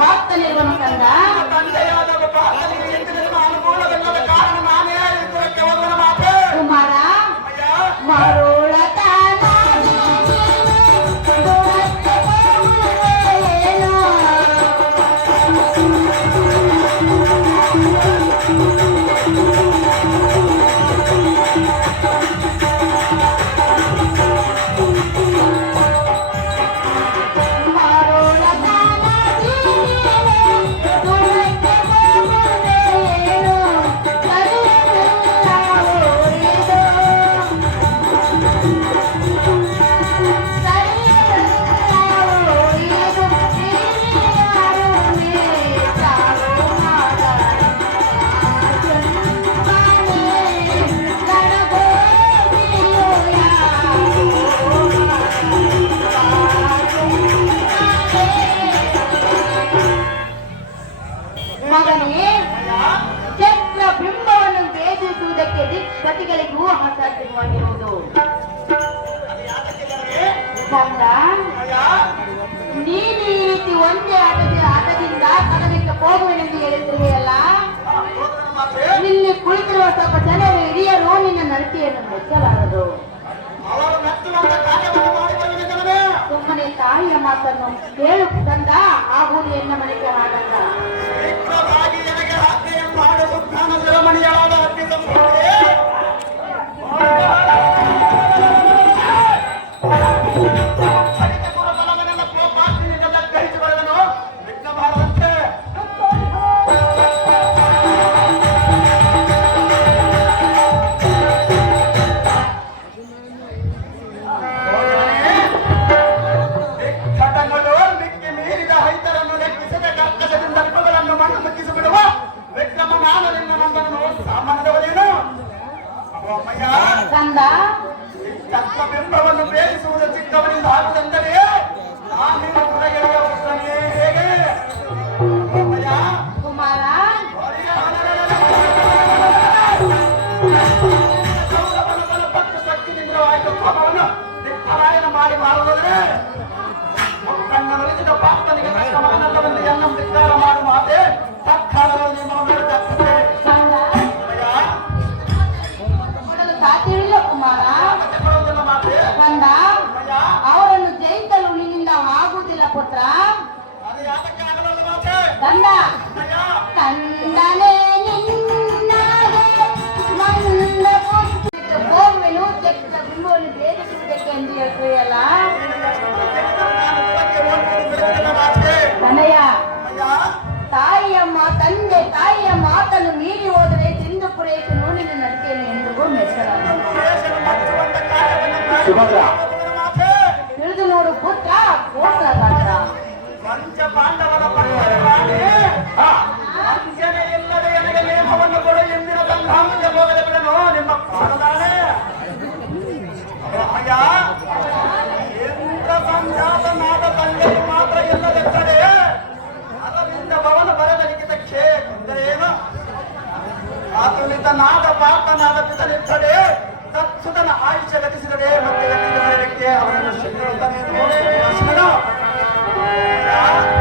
ಭಕ್ತನಿರುವನು ಕಂದ. ತಂದೆಯಾದ ಭಕ್ತನಿಗೆ ಎಂದಿನ ಅನುಕೂಲವಿಲ್ಲದ ಕಾರಣ ನಾನೇ ಉತ್ತರಕ್ಕೆ ಹೋಗುವ ಮಾತೆ. ಕುಮಾರ ಮರುಳ ಪತಿಗಳಿಗೂ ಅಸಾಧ್ಯವಾಗಿರುವುದು. ನೀನು ಈ ರೀತಿ ಒಂದೇ ಆಟದಿಂದ ಕದನಕ್ಕೆ ಹೋಗುವೆನೆಂದು ಹೇಳುತ್ತಿರುವೆಯಲ್ಲ, ಇಲ್ಲಿ ಕುಳಿತಿರುವ ಸ್ವಲ್ಪ ಜನರು ಹಿರಿಯರು ನಿನ್ನ ನಡತೆಯನ್ನು ಮೆಚ್ಚಲಾರದು. ಸುಮ್ಮನೆ ತಾಯಿಯ ಮಾತನ್ನು ಕೇಳು ಕಂದ, ಆಗುವುದು ಎನ್ನ ಮನೆಗೆ ಹಾಗಂದ. ಬಿಂಬವನ್ನು ಬೇಯಿಸುವುದು ಚಿಕ್ಕವನಿಂದ ಆಗುವುದೆಂದರೆ ನಾನೇನು ಹೊರಗೆಳೆಯ ಹೋಗ್ತಾನೆ ಹೇಗೆ ಕುಮಾರ? ಪಾರಾಯಣ ಮಾಡಿ ಮಾಡುವುದಾದ್ರೆ ಕಣ್ಣ ನುಡಿಸಿದ ಪಾಪನಿಗೆ ತಕ್ಕ ಮಾನದವೆಂದು ಎನ್ನ ಧಿಕ್ಕಾರ ಮಾಡುವ ಮಾತೆ ಸತ್ಕಾಲದಲ್ಲಿ ಮಾಡುತ್ತದೆ. ಸಾಧ್ಯವಿಲ್ಲ ಕುಮಾರ. ಅವರನ್ನು ಜಯಿಸಲು ನಿನ್ನಿಂದ ಆಗುವುದಿಲ್ಲ ಪುತ್ರ. ಕಂದ ಕಂದನೇ ಹೋಗುವೆನು ತೆಗೆದ ಬಿಂಬವನ್ನು ಭೇದಿಸುವುದಕ್ಕೆ ಎಂದು ಹೇಳ್ತೀಯಲ್ಲ ಕನ್ನಯ್ಯ. ತಾಯಿಯ ಮಾತನ್ನು ಮೀರಿ ಹೋದರೆ ತಿಂದು ಪೂರೈಸಲು ನಿನ್ನ ನಡಿಕೆಯನ್ನು ಎಂದಿಗೂ ಮೆಚ್ಚಲಾರದು. ತಿಳಿದು ನೋಡು ಪುತ್ರ, ಪೋತ್ರ ಪಂಚ ಪಾಂಡವರ ಅಂಜನೆ ಇಲ್ಲದೆ ನನಗೆ ನೇಮವನ್ನು ಕೊಡು ಎಂದಿನ ಸಂಗ್ರಾಮಕ್ಕೆ ಹೋಗದೆ ಬಿಡನು ನಿಮ್ಮ ಪ್ರಾಣದಾನೆ. ಎಂತ ಸಂಜಾತನಾದ ತಂದೆಯು ಮಾತ್ರ ಇಲ್ಲದೆತ್ತಡೆ ಅದರಿಂದ ಭವನ ಬರದ ಲಿಖಿತಕ್ಕೆ ತೊಂದರೆಯೇನು ಆತುಲಿತ ನಾದ ಪಾಪನಾದ ಪಿತನಿತ್ತಡೆ ತತ್ಸುತನ ಆಯುಷ್ಯ ಗತಿಸಿದಡೆ ಮತ್ತೆ ಗತಿಗೆ ಅವನನ್ನು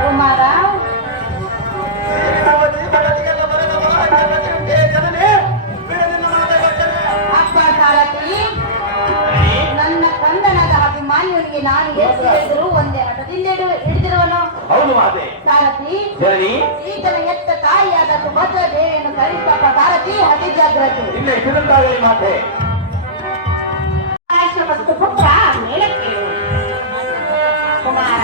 ಕುಮಾರ ಅಪ್ಪ ಸಾರಥಿ, ನನ್ನ ಕಂದನಾದ ಅಭಿಮಾನಿಯವನಿಗೆ ನಾನು ಎಷ್ಟು ಹೇಳಿದ್ರು ಒಂದೇ ಹಠದಿಂದ ಹಿಡಿದಿರುವನು. ಸಾರಥಿ, ಈತನ ಎತ್ತ ತಾಯಿಯಾದ ಸುಭದ್ರ ದೇವಿಯನ್ನು ಕರೆಯುತ್ತಪ್ಪ ಸಾರಥಿ, ಅತಿ ಜಾಗ್ರತೆ. ವಸ್ತು ಪುತ್ರ ಮೇಲಕ್ಕೆ ಕುಮಾರ,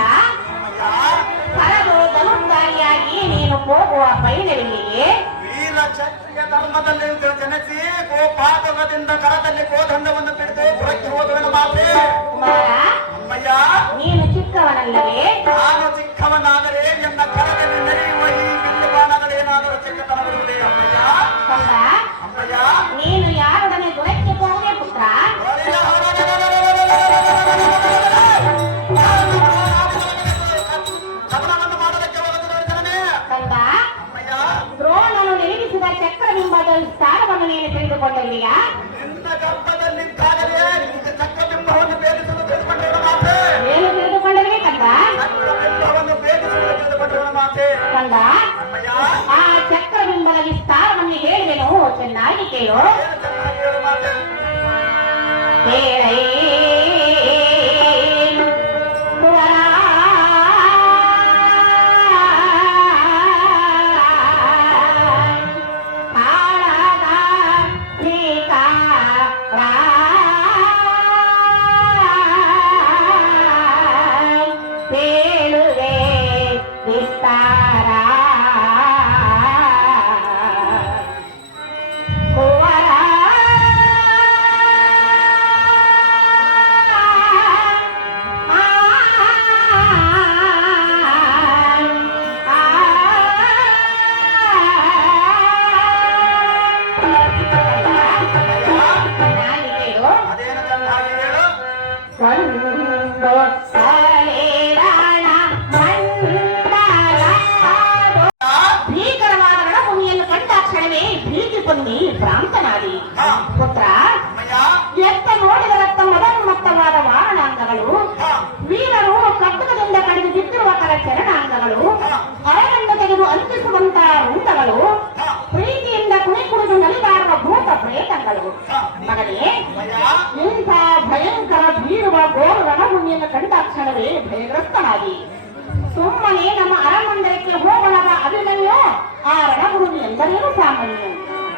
ಕರದು ಧನುರ್ಧಾರಿಯಾಗಿ ನೀನು ಹೋಗುವ ಪೈನಡಿಗೆಗೆ ವೀರ ಕ್ಷತ್ರಿಯ ಧರ್ಮದಲ್ಲಿ ಜನಿಸಿ ಗೋಪಾದಕದಿಂದ ಕರದಲ್ಲಿ ಗೋದಂಡವನ್ನು ಹಿಡಿದು ಪುರಕ್ಕೆ ಹೋಗುವನು ಮಾತೆ. ಕುಮಾರ, ನೀನು ಚಿಕ್ಕವನಲ್ಲವೇ? ನಾನು ಚಿಕ್ಕವನಾದರೆ ಎನ್ನ ಕರದಲ್ಲಿ ನಡೆಯುವ ಈ ಬಿಂದುಬಾಣಗಳೇನಾದರೂ ಚಿಕ್ಕತನವಿರುವುದೇ ಅಮ್ಮಯ್ಯ? ಅಮ್ಮಯ್ಯ, ನೀನು ಯಾರೊಡನೆ ದೊರಕ್ಕೆ ಹೋಗುವೆ ಪುತ್ರ? ದ್ರೋಣನು ನಿರ್ಮಿಸಿದ ಚಕ್ರಬಿಂಬದಲ್ಲಿ ಸ್ಥಾನವನ್ನು ನೀನು ತಿಳಿದುಕೊಂಡಿದ್ದೀಯಾ? ನಿನ್ನ ಗರ್ಭದಲ್ಲಿದ್ದಾಗಲೇ ಚಕ್ರಬಿಂಬವನ್ನು ಭೇದಿಸಲು ತಿಳಿದುಕೊಂಡಿರುವ ಮಾತೆ. ಏನು ತಿಳಿದುಕೊಂಡಿರುವೆ ಕಂದ? ಚಕ್ರಬಿಂಬವನ್ನು ಭೇದಿಸಲು ತಿಳಿದುಕೊಂಡಿರುವ ಮಾತೆ. ಮಾತೆ ಕಂದ ಅಮ್ಮಯ್ಯ ಆ ಚಕ್ರಬಿಂಬದ ವಿಸ್ತಾರವನ್ನು ಹೇಳಿದೆನು, ಚೆನ್ನಾಗಿ ಕೇಳು. ಏನು ಚೆನ್ನಾಗಿ ಹೇಳು ಮಾತೆ ಹೇಳೈ ಅದೇನು ಚೆನ್ನಾಗಿ ಹೇಳು ಭೀಕರವಾದ ರಣಭೂಮಿಯನ್ನು ಕಂಡಾಕ್ಷಣವೇ ಭೀತಿ ಹೊಂದಿ ಭ್ರಾಂತನಾಡಿ ಪುತ್ರ ಅಮ್ಮಯ್ಯ ಎತ್ತ ನೋಡಿದ ರಕ್ತ ಮದೋನ್ಮತ್ತವಾದ ವಾರಣಾಂಗಗಳು, ವೀರರು ಕಬ್ಬಣದಿಂದ ಕಡಿದು ಬಿದ್ದಿರುವ ಕರ ಚರಣಾಂಗಗಳು, ಹರಗಂಡು ತೆಗೆದು ಅಂಟಿಸುವಂತಹ ರುಂಡಗಳು, ಪ್ರೀತಿಯಿಂದ ಕುಣಿ ಕುಣಿದು ನಲಿದಾಡುವ ಭೂತ ಪ್ರೇತಗಳು. ಮಗನೇ, ಇಂಥ ಭಯಂಕರ ಬೀರುವ ಗೋರು ರಣಭೂಮಿಯನ್ನು ಕಂಡಾಕ್ಷಣವೇ ಭಯಗ್ರಸ್ತನಾಗಿ ಸುಮ್ಮನೆ ನಮ್ಮ ಅರಮಂದಿರಕ್ಕೆ ಹೋಗೋಣದ ಅಭಿನಯ. ಆ ರಣಭೂಮಿ ಎಂದರೇನು ಸಾಮಾನ್ಯ.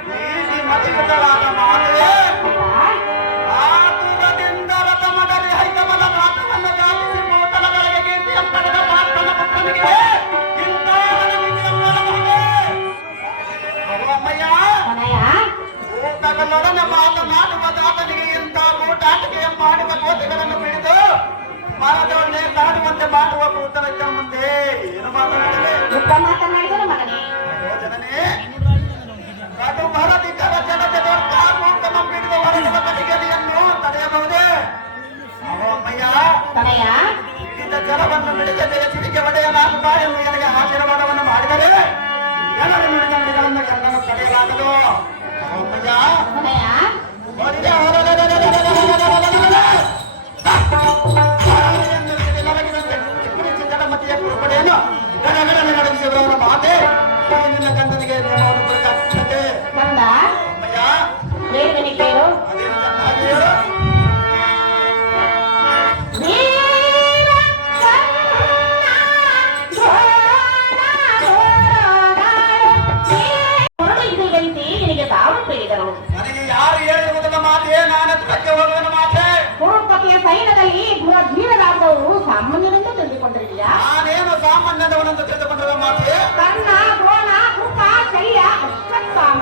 ನೀತಿ ಮತಿಗಳಾದ ಮಾತೆ ಆತುರದಿಂದ ರಥಮದಲ್ಲಿ ಹೈಕಮಲ ಮಾತವನ್ನು ಜಾತಿಸಿ ಮೋಟಲಗಳಿಗೆ ಕೀರ್ತಿಯ ಪಡೆದ ಪಾತ್ರನ ಪುತ್ರನಿಗೆ ಇಂಥ ಅಮ್ಮಯ್ಯ ಮನೆಯ ಊಟಗಳೊಡನೆ ಮಾತನಾಡುವ ದಾತನಿಗೆ ಇಂಥ ಊಟಾಟಿಕೆಯ ಮಾಡುವ ಕೋಟೆಗಳನ್ನು ಬಿಡಿದು ಮರದೊಡನೆ ಕಾಡುವಂತೆ ಮಾಡುವ ಕೂತನ ಮುಂದೆ ಏನು ಮಾತನಾಡಿದೆ ಯುದ್ಧ ಮಾತನಾಡಿದರು ಮಗನೇ. ಜನನೇ ಕಡು ಭರದಿದ್ದರ ಜನತೆ ದೊಡ್ಡ ಮೂರ್ತಮ ಬಿಡಿದ ಹೊರಡುವ ಕಲಿಗೆಯನ್ನು ತಡೆಯಬಹುದೇ ಅಮ್ಮಯ್ಯ ತನಯ ಹಿಡಿದ ಜಲವನ್ನು ಮಿಡಿದ ಸಿಡಿಗೆ ಒಡೆಯಲಾಗುವ ಎಂದು ನನಗೆ ಆಶೀರ್ವಾದವನ್ನು ಮಾಡಿದರೆ ಜನರ ಮಿಡಿದ ಮಿಡಿಗಳನ್ನು ಕಣ್ಣನ್ನು ತಡೆಯಲಾಗದು ಅಮ್ಮಯ್ಯ ತನಯ ಹೊರಗೆ ಜಲಮತಿಯ ಕುರುಪಡೆಯನ್ನು ಗಣಗಣನೆ ನಡೆಸಿದವರ ಮಾತೆ ನಿನ್ನ ಗಂಡನಿಗೆ ನಿಯಮವನ್ನು ಪ್ರಕಾಶಿಸುತ್ತೆ ಕಂದ ಅಮ್ಮಯ್ಯ ಹೇಳಿದನಿ ಕೇಳು. ಅದೇನು ಚೆನ್ನಾಗಿ ಹೇಳು ವೀರ ಹೊರಡಿಸಿದಂತೆ ನಿನಗೆ ಸಾವು ಪೀಡಿದರು. ನನಗೆ ಯಾರು ಹೇಳಿರುವುದಲ್ಲ ಮಾತೆ ನಾನು ಹತ್ರಕ್ಕೆ ಹೋಗುವನು ಮಾತೆ ಕುರುಪತಿಯ ಸೈನ್ಯದಲ್ಲಿ ಧೀರರಾದವರು ಸಾಮಾನ್ಯರೆಂದು ತಿಳಿದುಕೊಂಡಿದೆಯಾ? ನಾನೇನು ಸಾಮಾನ್ಯದವನೆಂದು ತಿಳಿದುಕೊಂಡರ ಮಾತೆ ಕರ್ಣ, ದ್ರೋಣ, ಕೃಪ, ಶಲ್ಯ, ಅಶ್ವತ್ಥಾಮ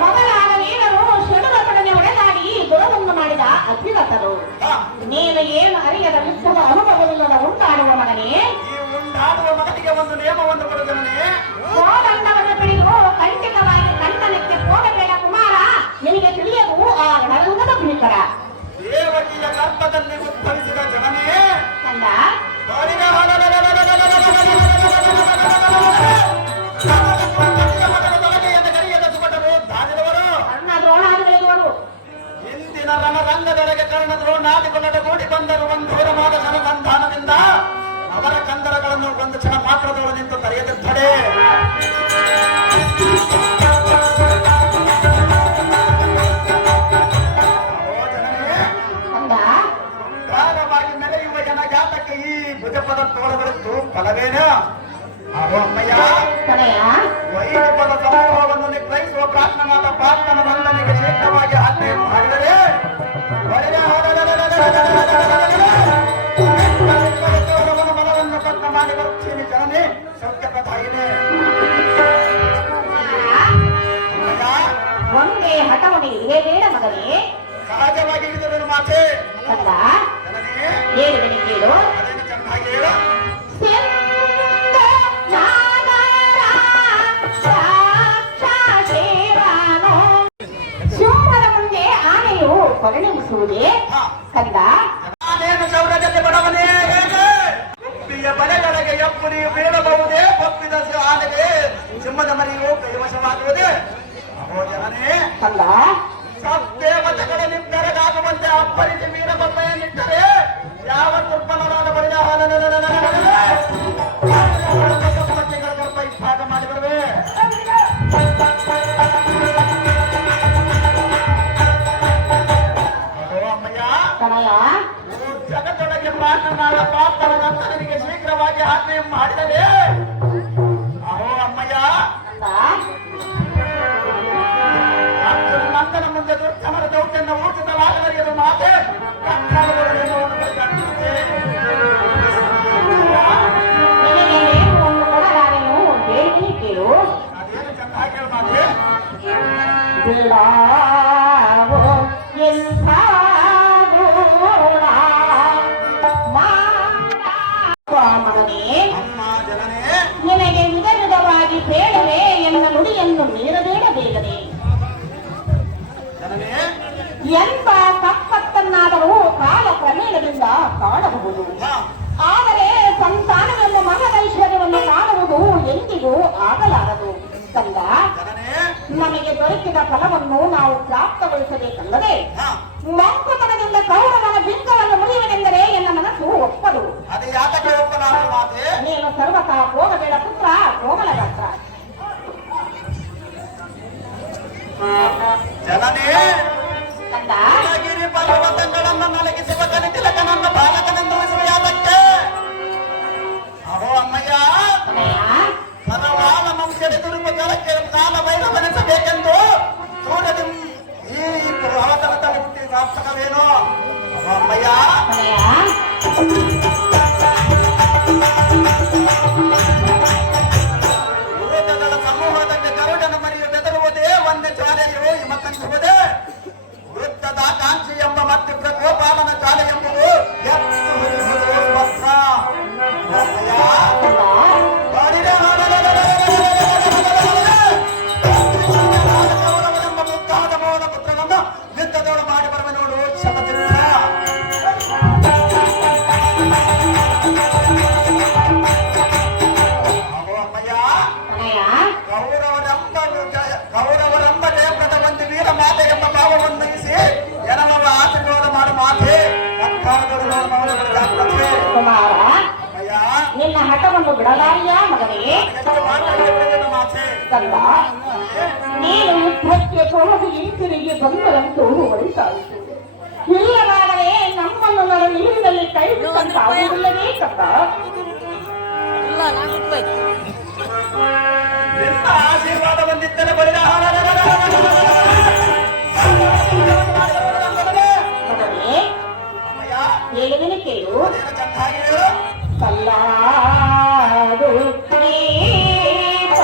ಮೊದಲಾದ ವೀರರು ಷಡುರತೊಡನೆ ಒಡೆದಾಡಿ ದುರವನ್ನು ಮಾಡಿದ ಅಧಿರಥರು. ನೀನು ಏನು ಅರಿಯದ ಯುದ್ಧದ ಅನುಭವವಿಲ್ಲದ ಉಂಟಾಡುವ ಮಗನೇ, ಈ ಉಂಟಾಡುವ ಮಗನಿಗೆ ಒಂದು ನಿಯಮವನ್ನು ಕೊಡುತ್ತೇನೆ ಕೋದಂಡವನ್ನು piಡಿದು ಖಂಡಿತವಾಗಿ ಕಂಠನಕ್ಕೆ ಹೋಗಬೇಡ ಕುಮಾರ. ನಿನಗೆ ತಿಳಿಯದು ಆ ರಣರಂಗದ ಭೀಕರ. ದೇವಕಿಯ ಗರ್ಭದಲ್ಲಿ ಉದ್ಭವಿಸಿದ ಜನನೇ ಕಂದ ಕರ್ಣ, ದ್ರೋಣಾದಿಗಳಿವರು ಇಂದಿನ ರಣರಂಗದೊಳಗೆ ಕರ್ಣ ದ್ರೋಣಾದಿಗಳೊಡ ಕೂಡಿ ಬಂದರು ಒಂದು ದೂರವಾದ ಜನಸಂಧಾನದಿಂದ ಅವರ ಕಂದರಗಳನ್ನು ಒಂದು ಕ್ಷಣ ಮಾತ್ರದೊಳ ನಿಂತು ಕರೆಯದಿದ್ದಡೆ ಕಂದ ಧಾರವಾಗಿ ಮೆರೆಯುವ ಜನ ಜಾತಕ್ಕೆ ಈ ಭುಜಪದ ತೋಳಗಳಿತ್ತು ಫಲವೇನು ಅಮ್ಮಯ್ಯ ತನಯ ವೈದಿಕದ ಸಮೂಹವನ್ನು ನಿಗ್ರಹಿಸುವ ಪ್ರಾರ್ಥನಾದ ಪ್ರಾರ್ಥನ ನಂದನಿಗೆ ಶೀಘ್ರವಾಗಿ ಆಜ್ಞೆ ಮಾಡಿದರೆ ಮನವನ್ನು ಪತ್ರ ಮಾಡಿ ಬರುತ್ತೀನಿ ಜನನೇ ಸತ್ಯ ಕಥಾಯಿನೇ ಒಂದೇ ಹಠವನಿ ಬೇಡ ಮಗನೇ. ಸಹಜವಾಗಿ ಹಿಡಿದವನು ಮಾತೆ ಕಂದ ಜನನೇ ಹೇಳಿದನಿ ಕೇಳು. ಅದೇನು ಚೆನ್ನಾಗಿ ಹೇಳು ಸಿಂಹದ ಮುಂದೆ ಆನೆಯು ಪರಿಣಮಿಸುವುದೇ ಕಂದ. ನಾನೇನು ಚೌರದಲ್ಲಿ ಬಡವನೇ ಹೇಗೆ ಉಪ್ಪಿಯ ಬಲೆಗಳಿಗೆ ಎಪ್ಪು ನೀವು ಬೀಳಬಹುದೇ ಒಪ್ಪಿದ ಆನೆಗೆ ಸಿಂಹದ ಮರಿಯು ಕೈವಶವಾಗುವುದೇ ಅಹೋ ಜನನೇ ಕಂದ ಸದ್ದೇವತೆಗಳ ನಿಂದರಗಾಗುವಂತೆ ಅಪ್ಪರಿಸಿ ವೀರಬೊಮ್ಮೆಯನ್ನು ತನಯ ಜಗತ್ತೊಳಗೆ ಮಾತನಾಡ ಪಾಪನ ನಂತನಿಗೆ ಶೀಘ್ರವಾಗಿ ಆಜ್ಞೆ ಮಾಡಿದರೆ ಅಹೋ ಅಮ್ಮಯ್ಯ ನಂತನ ಮುಂದೆ ದುರ್ಜನರ ದೌತ್ಯನ ಊಟದಲಾಗದರಿಯದು ಮಾತೆ ಅದೇನು ಚಂದ ಹಾಗೆ ಮಾತೆ ಬಿಡಾವೋ ಎಂಥ ಮಗನೇ ಅಮ್ಮ ಜನನೇ ನಿನಗೆ ವಿಧ ವಿಧವಾಗಿ ಬೇಡವೇ ಎನ್ನ ನುಡಿಯನ್ನು ಮೀರಬೇಡ ಬೇಗನೆ ಜನನೇ ಎಂಥ ಸಂಪತ್ತನ್ನಾದರೂ ಕಾಲ ಕ್ರಮೇಣದಿಂದ ಕಾಣಬಹುದು ಹಾ ಆದರೆ ಸಂತಾನವೆಂಬ ಮಹದೈಶ್ವರ್ಯವನ್ನು ಕಾಣುವುದು ಎಂದಿಗೂ ಆಗಲಾರದು ಕಂದ ಜನನೇ ನಮಗೆ ದೊರಕಿದ ಫಲವನ್ನು ನಾವು ಪ್ರಾಪ್ತಗೊಳಿಸಬೇಕಲ್ಲದೆ ಹಾ ಮಂಕುತನದಿಂದ ಕೌರವನ ಬಿಂಕವನ್ನು ಮುರಿಯುವುದೆಂದರೆ ಎನ್ನ ಮನಸ್ಸು ಒಪ್ಪದು ಅದು ಯಾತಕ್ಕೆ ಒಪ್ಪಲಾರ ಮಾತೆ ನೀನು ಸರ್ವತಾ ಹೋಗಬೇಡ ಪುತ್ರ ಕೋಮಲ ಗಾತ್ರ ಜನನೇ ಕಂದ ನೀಲಗಿರಿ ಪರ್ವತಗಳನ್ನು ನಲಗಿಸುವ ಕನಿತಿಲಕನನ್ನ ಬಾಲಕನೆಂದು ಯಾತಕ್ಕೆ ಅಹೋ ಅಮ್ಮಯ್ಯ ಪರವಾದ ಮಂಶದ ದುರ್ಗ ಜಲಕ್ಕೆ ಕಾಲ ಭೈರವನೆಸಬೇಕೆಂದು ಸೂರ್ಯದಿ ಈ ಪುರಾತನದಲ್ಲಿ ಹುಟ್ಟಿ ಸಾರ್ಥಕವೇನೋ ಅಹೋ ಅಮ್ಮಯ್ಯ ಪುರುಷಗಳ ಸಮೂಹದಲ್ಲಿ ಗರುಡನ ಮರಿಯು ಬೆದರುವುದೇ ಒಂದೇ ಜ್ವಾಲೆಯು ಹಿಮಕಂದುವುದೇ ವೃತ್ತದ ಕಾಂಕ್ಷಿ ಎಂಬ ಮತ್ತು ಗೋಪಾಲನ ಜ್ವಾಲೆ ಎಂಬುದು ಎತ್ತು ಹರಿಸುವುದು ಸ್ಪಷ್ಟ. ಅಮ್ಮಯ್ಯ ಕೌರವನೆಂಬ ಮುದ್ದಾದ ಮೌನ ಪುತ್ರನನ್ನು ಯುದ್ಧದೋಳು ಮಾಡಿ ಬರುವ ನೋಡು ಶತಚಿತ್ರ ಅಹೋ ಅಮ್ಮಯ್ಯ ಕೌರವರೆಂಬ ಜಯಪ್ರದ ಒಂದು ವೀರ ಮಾತೆ ಎಂಬ ಭಾವವನ್ನು ನಗಿಸಿ ಜನಮವ ಆಶೀರ್ವಾದ ಮಾಡು ಮಾತೆ ಕುಮಾರ ಅಮ್ಮಯ್ಯ ನಿನ್ನ ಹಠವನ್ನು ಬಿಡಲಾರಿಯ ಮಗನೇ ಎಷ್ಟು ಮಾತಾಡಿದ ಮಾತೆ ಕಂದ ನೀನು ಯುದ್ಧಕ್ಕೆ ಹೋಗಿ ಹಿಂತಿರುಗಿ ಬಂದರಂತೂ ಒಳಿತಾಯಿತು ಇಲ್ಲವಾದರೆ ನಮ್ಮನ್ನು ನಡು ನಿಲುವಿನಲ್ಲಿ ಕೈ ಬಿಟ್ಟಂತಾಗುವುದಿಲ್ಲವೇ ಕಂದ ನಿನ್ನ ಆಶೀರ್ವಾದ ಬಂದಿದ್ದರೆ ಬಳಿದ ಮಗನೇ ಅಮ್ಮಯ್ಯ ಹೇಳುವಿನ ಕೇಳು ಅದೇನು ಚೆನ್ನಾಗಿ ಹೇಳು ಕಲ್ಲಾದು ನೀತ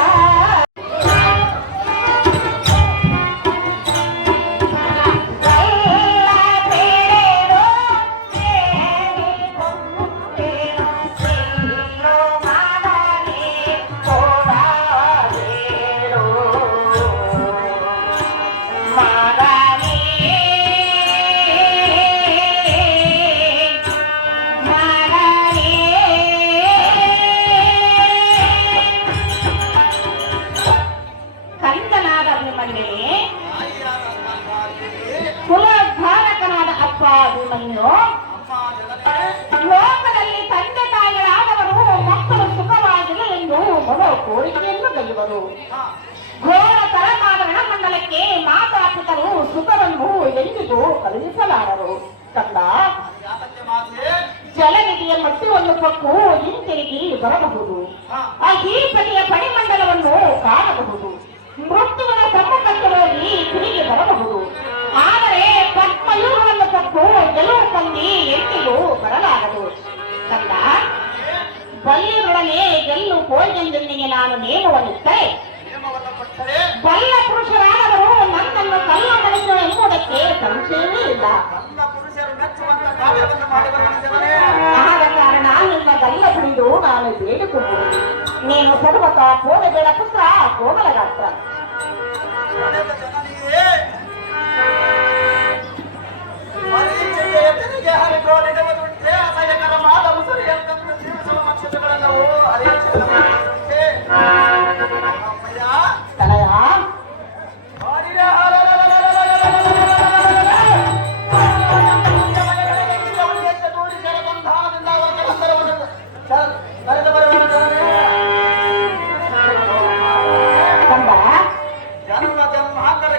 ಕಂದನಾದ ಅಭಿಮನ್ಯೇ ಕುಲಧಾರಕನಾದ ಅಪ್ಪ ಅಭಿಮನ್ಯು ಲೋಕದಲ್ಲಿ ತಂದೆ ತಾಯಿಗಳಾದವರು ಮಕ್ಕಳು ಸುಖವಾಗಿಲ್ಲ ಎಂದು ಮನೋ ಕೋರಿಕೆಯನ್ನು ಕೈಯುವರು ಘೋರ ತರನಾದ ರಣಮಂಡಲಕ್ಕೆ ಮಾತಾಪಿತರು ಸುಖವನ್ನು ಎಂದಿಗೂ ಕಳುಹಿಸಲಾರರು ಕಂದ ಜಲನಿಧಿಯ ಮಟ್ಟವನ್ನು ಪಕ್ಕು ಹಿಂತಿರುಗಿ ಬರಬಹುದು ಆ ಹೀಪತಿಯ ಪಡಿಮಂಡಲವನ್ನು ಕಾಣಬಹುದು ಮೃತ್ಯುವಿನ ಸಮ್ಮುಖಕ್ಕೆ ಹೋಗಿ ತಿರುಗಿ ಬರಬಹುದು ಆದರೆ ಪದ್ಮಯೂರವನ್ನು ಪಕ್ಕು ಗೆಲುವು ಹೊಂದಿ ಎಂದಿಗೂ ಬರಲಾಗದು ಕಂದ ಬಲ್ಲಿಯೊಡನೆ ಗೆಲ್ಲು ಹೋಗೆಂದಿನಿಗೆ ನಾನು ನೇಮವನ್ನಿಟ್ಟರೆ ಬಲ್ಲ ಪುರುಷರಾದವರು ನನ್ನನ್ನು ಕಲ್ಲ ಮಡಿಸು ಎಂಬುದಕ್ಕೆ ಸಂಶಯವೇ ಇಲ್ಲ ಆದ ಕಾರಣ ನಿನ್ನ ಗಲ್ಲ ಹಿಡಿದು ನಾನು ಬೇಡಿಕೊಳ್ಳುವುದು ನೀನು ಸರ್ವತಾ ಕೋಣೆಗಳ ಪುತ್ರ ಕೋಮಲ ಗಾತ್ರ ತನಯ ಕಂದ ಜನ್ಮ ಜನ್ಮಾಂತರ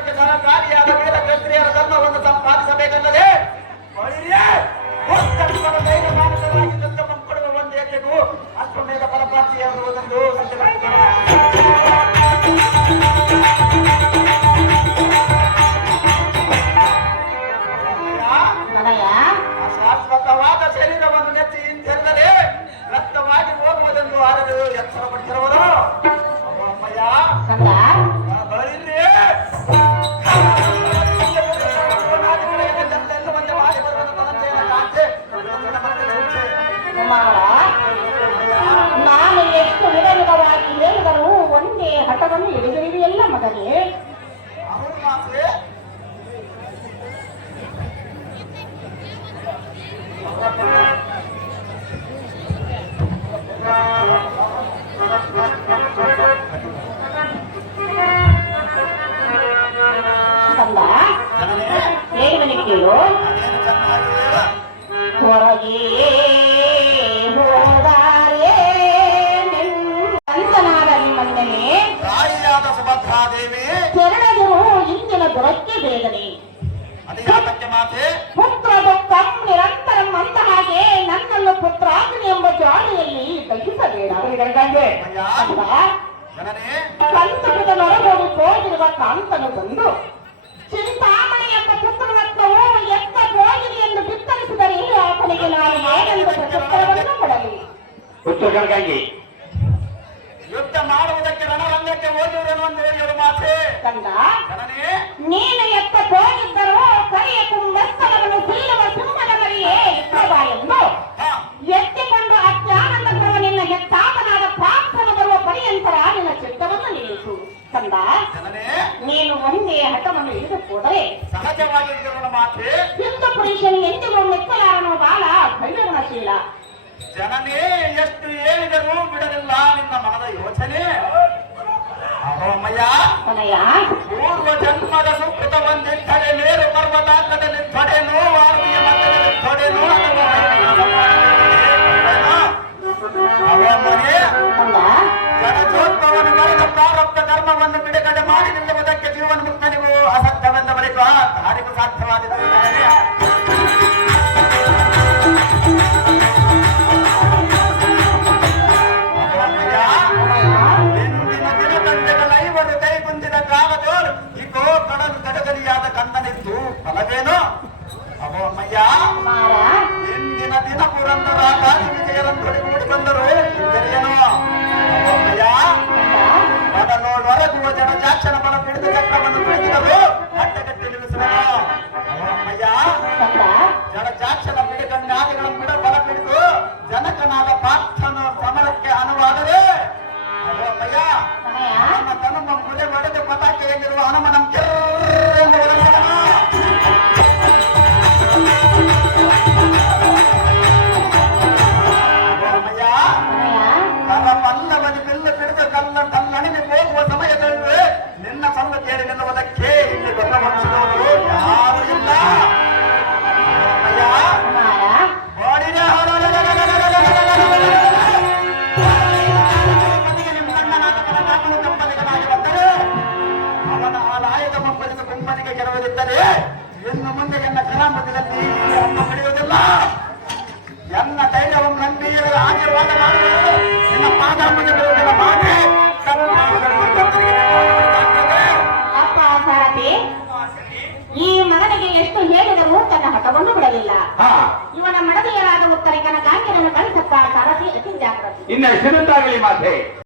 ನನಯ ಶಾಶ್ವತವಾದ ಶರೀರವನ್ನು ನೆಚ್ಚಿ ಹಿಂದೆಲ್ಲದೆ ರಕ್ತವಾಗಿ ಹೋಗುವುದೆಂದು ಆದರೂ ಎಚ್ಚರ ಪಟ್ಟಿರುವುದು ಅಮ್ಮಯ್ಯ ಕಂದ ಬರೀರಿ ಮಾಡಿ ಕುಮಾರ ನಾನು ಎಷ್ಟು ವಿಧವಿಧವಾಗಿ ಹೇಳಿದರೂ ಒಂದೇ ಹಠವನ್ನು ಹಿಡಿದಿರುವೆಯಲ್ಲ ಮಗನೇ. ಅವರು ಮಾತ್ರ ಕಂದ ಹೇಳುವನಿಗೆ ಕೇಳು. ಹೊರಗೆ ಹೋದಾರೆ ಅಂತನಾದ ನಿಮ್ಮನ್ನೇ ತಾಯಿಯಾದ ಸುಭದ್ರಾದೇವಿ ಕೆರಳಿದರು ಇಂದಿನ ದುರಕ್ಕೆ ಬೇಗನೆ ಅದು ಯಾತಕ್ಕೆ ಮಾತೆ ಪುತ್ರ ದುಃಖಂ ನಿರಂತರಂ ಅಂತ ಹಾಗೆ ನನ್ನನ್ನು ಪುತ್ರಾಗ್ನಿ ಎಂಬ ಜಾಡಿಯಲ್ಲಿ ದಹಿಸಬೇಡ. ಜನನೇ ಕಂತಕದ ನೊರಗೋಡಿ ಹೋಗಿರುವ ಕಾಂತನು ಬಂದು ಚಿಂತಾಮಣಿ ಎಂಬ ಪುತ್ರರತ್ನವು ಎತ್ತ ಹೋಗಿದೆ ಎಂದು ಬಿತ್ತರಿಸಿದರೆ ಆತನಿಗೆ ನಾನು ಏನೆಂದು ಪ್ರತ್ಯುತ್ತರವನ್ನು ಕೊಡಲಿ. ಯುದ್ಧ ಮಾಡುವುದಕ್ಕೆ ರಣರಂಗಕ್ಕೆ ಹೋಗಿರುವನು ಒಂದು ಹೇಳಿದರು ಮಾತೆ ಕಂದ ಜನನೇ ನೀನು ಎತ್ತ ಹೋಗಿದ್ದರೂ ಕರಿಯ ಕುಂಭಸ್ಥಳವನ್ನು ಸೀಳುವ ಸಿಂಹದ ಮರಿಯೇ ಇಷ್ಟವಾ ಎಂದು ಎತ್ತಿಕೊಂಡು ಅತ್ಯಾನಂದಕರುವ ನಿನ್ನ ಹೆತ್ತಾಪನಾದ ಪ್ರಾರ್ಥನೆ ಬರುವ ಪರ್ಯಂತರ ನಿನ್ನ ಚಿತ್ತವನ್ನು ನಿಲ್ಲಿಸು. ಕಂದ ಜನನೇ ನೀನು ಒಂದೇ ಹಠವನ್ನು ಹಿಡಿದುಕೊಂಡರೆ ಸಹಜವಾಗಿರುವ ಮಾತೆ ಹಿಂದೂ ಪುರುಷನು ಎಂದಿಗೂ ಮೆಚ್ಚಲಾರನು ಬಾಲ ಭೈರವನಶೀಲ. ಜನನೇ ಎಷ್ಟು ಹೇಳಿದರೂ ಬಿಡಲಿಲ್ಲ ನಿನ್ನ ಮನದ ಯೋಚನೆ. ಅಮ್ಮಯ್ಯ ಕೊನೆಯ ಪೂರ್ವ ಜನ್ಮದ ಸುಕೃತ ಬಂದಿದ್ದರೆ ಮೇರು ಪರ್ವತಾಗ್ರದಲ್ಲಿ ತೊಡೆನೋ ವಾರ್ಮಿಯ ಮಧ್ಯದಲ್ಲಿ ತೊಡೆನೋ ಅವಮ್ಮನೆ ಕಂದ ಜನಜೋತ್ವವನ್ನು ಬರೆದ ಪ್ರಾರಬ್ಧ ಧರ್ಮವನ್ನು ಬಿಡುಗಡೆ ಮಾಡಿ ನಿಲ್ಲುವುದಕ್ಕೆ ಜೀವನ ಮುಕ್ತನಿಗೂ ಅಸತ್ಯವೆಂದ ಬಳಿಕ ಯಾರಿಗೂ ಸಾಧ್ಯವಾಗಿದೆ. ಇಂದಿನ ದಿನದಂತೆಗಳೈವರು ಕೈ ಕುಂದಿದ ಕಾಲದೋರು ಇಗೋ ಕಡಲು ಕಡಗಲಿಯಾದ ಕಂದನಿದ್ದು ಫಲವೇನು ಅವಮ್ಮಯ್ಯ ಕುಮಾರ ಇಂದಿನ ದಿನ ಪುರಂದರ ಗಾಳಿ ವಿಜಯರಂತೊಡಿ ಮೂಡಿ ಬಂದರು ಇಂದರಿಯನು ಅವಮ್ಮಯ್ಯ ಬಡನೋಡ್ವರೆಗುವ ಜನಜಾಕ್ಷಣ ಬಲ ಪಿಡಿದ ಚಕ್ರವನ್ನು ಬಿಡಿಸಿದರು ಅಡ್ಡಗಟ್ಟಿ ನಿಲ್ಲಿಸುವನು ಅವಮ್ಮಯ್ಯ ಕಂದ ಜನಜಾಕ್ಷಣ ಪಿಡಿಗಣ್ಣಾದಿಗಳನ್ನು ಬಿಡ ಬಲ ಪಿಡಿದು ಜನಕನಾದ ಪಾರ್ಥನ ಸಮರಕ್ಕೆ ಅನುವಾದರೆ ಅವಮ್ಮಯ್ಯ ಕೊನೆಯ ನಮ್ಮ ತನಮ್ಮ ಮುದೆ ಒಡೆದು ಪತಾಕೆಯಲ್ಲಿರುವ ಹನುಮನ ಕರಪಲ್ಲವನಿ ಬಿಲ್ಲು ಬಿಡಿದು ಕಲ್ಲಣಿಗೆ ಹೋಗುವ ಸಮಯದಲ್ಲಿ ನಿನ್ನ ಸಂದು ಕೇಳಿ ನಿಲ್ಲುವುದಕ್ಕೆ ಇಲ್ಲಿ ದೊಡ್ಡ ವಂಶದವರು ಯಾರು ಇಲ್ಲ. ಕುಮಾರ ಓಡಿದ ಕಂಪನಿಗಳಾಗಿ ಬಂದರೆ ಅವನ ಆದಾಯದ ಮುಂಬಲಿದ ಗುಂಪನಿಗೆ ಗೆಲುವುದಿದ್ದರೆ ಇನ್ನು ಮುಂದೆ ಎನ್ನ ಕರಾಮತದಲ್ಲಿ ಅಮ್ಮ ಪಡೆಯುವುದಿಲ್ಲ. ಎನ್ನ ಧೈರ್ಯವನ್ನು ನಂಬಿ ಆಶೀರ್ವಾದ ಮಾಡುವುದು ನಿನ್ನ ಪಾದಾಂಬದ ಬಿಡುವುದನ್ನು ಮಾಡಿ ಅಪ್ಪ ಸಾರಥಿ ಈ ಮಗನಿಗೆ ಎಷ್ಟು ಹೇಳಿದರೂ ತನ್ನ ಹಠವನ್ನು ಬಿಡಲಿಲ್ಲ. ಇವನ ಮಡದಿಯರಾದ ಉತ್ತರಿಕನ ಗಾಂಗ್ಯರನ್ನು ಕಳಿಸಪ್ಪ ಸಾರಥಿ ಅತಿ ಜಾಗೃತಿ. ಇನ್ನ ಹೆಸರುಂಟಾಗಲಿ ಮಾತೆ.